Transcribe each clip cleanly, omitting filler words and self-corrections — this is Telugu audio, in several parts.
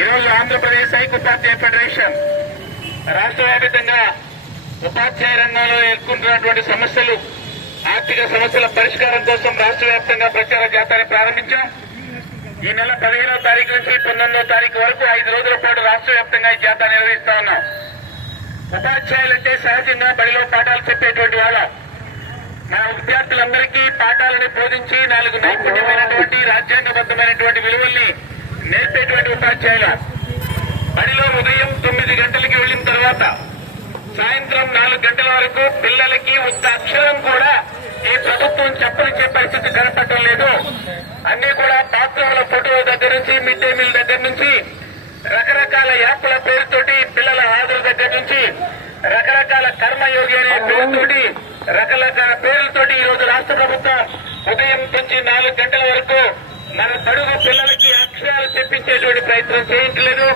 ఈరోజు ఆంధ్రప్రదేశ్ ఐక్య ఉపాధ్యాయ ఫెడరేషన్ రాష్ట్ర వ్యాప్తంగా ఉపాధ్యాయ రంగంలో ఎదుర్కొంటున్నటువంటి సమస్యలు, ఆర్థిక సమస్యల పరిష్కారం కోసం రాష్ట్ర వ్యాప్తంగా ప్రచార జాతాన్ని ప్రారంభించాం. ఈ నెల 15వ తారీఖు నుంచి 19వ తారీఖు వరకు 5 రోజుల పాటు రాష్ట్ర వ్యాప్తంగా ఈ జాతా నిర్వహిస్తా ఉన్నాం. ఉపాధ్యాయులంటే సహజంగా బడిలో పాఠాలు చెప్పేటువంటి వాళ్ళ మన విద్యార్థులందరికీ పాఠాలను బోధించి 4 నైపుణ్యమైనటువంటి రాజ్యాంగబద్ధమైనటువంటి విలువల్ని నేర్పేటువంటి ఉపాధ్యాయుల బడిలో ఉదయం 9 గంటలకి వెళ్లిన తర్వాత సాయంత్రం 4 గంటల వరకు పిల్లలకి ఒక్క అక్షరం కూడా ఈ ప్రభుత్వం చెప్పనిచ్చే పరిస్థితి కనపడటం లేదు. అన్ని కూడా బాత్రూముల ఫోటోల దగ్గర నుంచి మిడ్ డే మీల్ దగ్గర నుంచి రకరకాల యాప్ల పేరుతోటి పిల్లల హాజరు దగ్గర నుంచి రకరకాల కర్మయోగి అనే పేరుతోటి రకరకాల పేర్లతోటి ఈ రోజు రాష్ట్ర ప్రభుత్వం ఉదయం నుంచి 4 గంటల వరకు మన బడుగు పిల్లలకి అక్షరాలు చెప్పించేటువంటి ప్రయత్నం చేయట్లేదు.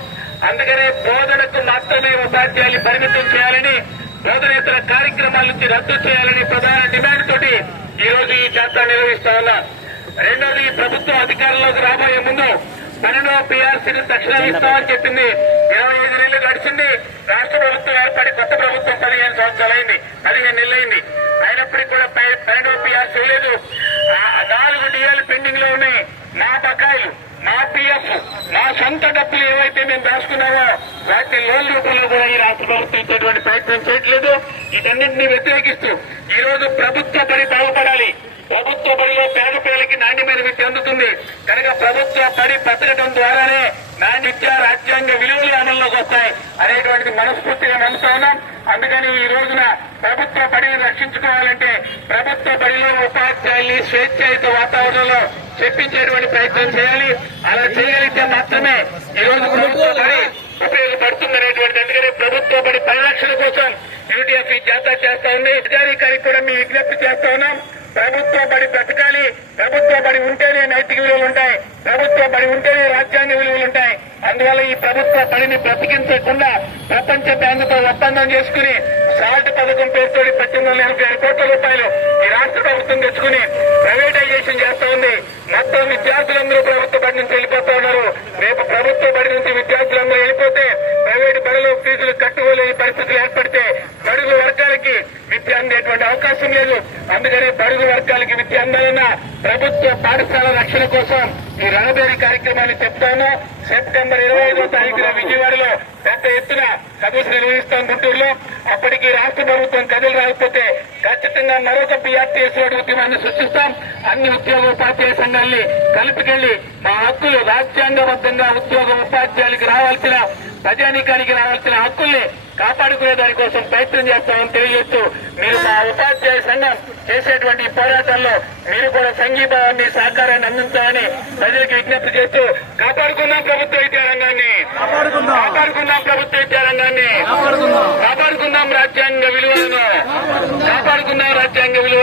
అందుకనే బోధనకు మాత్రమే ఉపాధ్యాయులు పరిమితం చేయాలని, బోధనేతర కార్యక్రమాల నుంచి రద్దు చేయాలని ప్రధాన డిమాండ్ తోటి ఈ రోజు ఈ జాతర నిర్వహిస్తా ఉన్నాం. రెండోది, ప్రభుత్వం అధికారంలోకి రాబోయే ముందు 12వ PRCని తక్షణం ఇస్తామని చెప్పింది. 25 నెలలు గడిచింది. రాష్ట్ర ప్రభుత్వం ఏర్పడి కొత్త ప్రభుత్వం 15 సంవత్సరాలైంది, 15 నెలలైంది. అయినప్పటికీ కూడా 12వ PRC లేదు. 4 DAలు పెండింగ్ లో ఉన్నాయి. మా బకాయిలు, మా PF, మా సొంత డబ్బులు ఏవైతే మేము దాచుకున్నామో వాటిని లోన్ రూపంలో కూడా ఈ రాష్ట్ర ప్రభుత్వం ఇచ్చేటువంటి ప్రయత్నం చేయట్లేదు. వీటన్నింటినీ వ్యతిరేకిస్తూ ఈ రోజు ప్రభుత్వ బడి బాగుపడాలి, ప్రభుత్వ బడిలో పేద పిల్లలకి నాణ్యమైన విద్య అందుతుంది కనుక ప్రభుత్వ బడి బతకడం ద్వారానే నాణ్యత రాజ్యాంగ విలువలు అమల్లోకి వస్తాయి అనేటువంటిది మనస్ఫూర్తిగా నమ్ముతా ఉన్నాం. అందుకని ఈ రోజున ప్రభుత్వ బడిని రక్షించుకోవాలంటే ప్రభుత్వ బడిలో ఉపాధ్యాయుల్ని స్వేచ్ఛాయుత వాతావరణంలో చెప్పించేటువంటి ప్రయత్నం చేయాలి. అలా చేయగలిగితే మాత్రమే ఈ రోజు ప్రభుత్వ బడి ఉపయోగపడుతుందనేటువంటి, అందుకనే ప్రభుత్వ బడి పరిరక్షణ కోసం యూటీఎఫ్ ఈ జాతర చేస్తా ఉంది. అధికారికి కూడా మీ విజ్ఞప్తి చేస్తా ఉన్నాం. ప్రభుత్వ బడి బ్రతకాలి, ప్రభుత్వ బడి ఉంటేనే నైతిక విలువలు ఉంటాయి, ప్రభుత్వ బడి ఉంటేనే రాజ్యాంగ విలువలు ఉంటాయి. అందువల్ల ఈ ప్రభుత్వ బడిని బ్రతికించకుండా ప్రపంచ బ్యాంకుతో ఒప్పందం చేసుకుని సాల్ట్ పథకం పేరుతో 1886 కోట్ల రూపాయలు ఈ రాష్ట్ర ప్రభుత్వం తెచ్చుకుని ప్రైవేటైజేషన్ చేస్తా ఉంది. మొత్తం విద్యార్థులందరూ ప్రభుత్వ బడి నుంచి వెళ్ళిపోతా ఉన్నారు. రేపు ప్రభుత్వ బడి నుంచి విద్యార్థులందరూ వెళ్ళిపోతే ప్రైవేటు బడిలో ఫీజులు కట్టుకోలేని పరిస్థితులు ఏర్పడితే బడుగు వర్గాలకి విద్య అందేటువంటి అవకాశం లేదు. అందుకని బడుగు వర్గాలకి విద్య అందాలన్నా ప్రభుత్వ పాఠశాల రక్షణ కోసం ఈ రణబేరి కార్యక్రమాన్ని చెప్తాను. సెప్టెంబర్ 25వ తారీఖున విజయవాడలో పెద్ద ఎత్తున సదస్సు నిర్వహిస్తాం గుంటూరులో. అప్పటికి రాష్ట్ర ప్రభుత్వం కథలు రాకపోతే ఖచ్చితంగా మరొక PRTS ఉద్యమాన్ని సృష్టిస్తాం. అన్ని ఉద్యోగ ఉపాధ్యాయ సంఘాన్ని కలుపుకెళ్లి మా హక్కులు రాజ్యాంగబద్ధంగా ఉద్యోగ ఉపాధ్యాయులకు రావాల్సిన, ప్రజానీకానికి రావాల్సిన హక్కుల్ని కాపాడుకునే దానికోసం ప్రయత్నం చేస్తామని తెలియజేస్తూ మీరు మా ఉపాధ్యాయ సంఘం చేసేటువంటి పోరాటాల్లో మీరు కూడా సంఘీభావాన్ని, సహకారాన్ని అందించాలని ప్రజలకు విజ్ఞప్తి చేస్తూ కాపాడుకుందాం ప్రభుత్వ విద్యారంగాన్ని, కాపాడుకుందాం ప్రభుత్వ విద్యారంగాన్ని, కాపాడుకుందాం రాజ్యాంగ విలువలను, కాపాడుకుందాం రాజ్యాంగ విలువలను.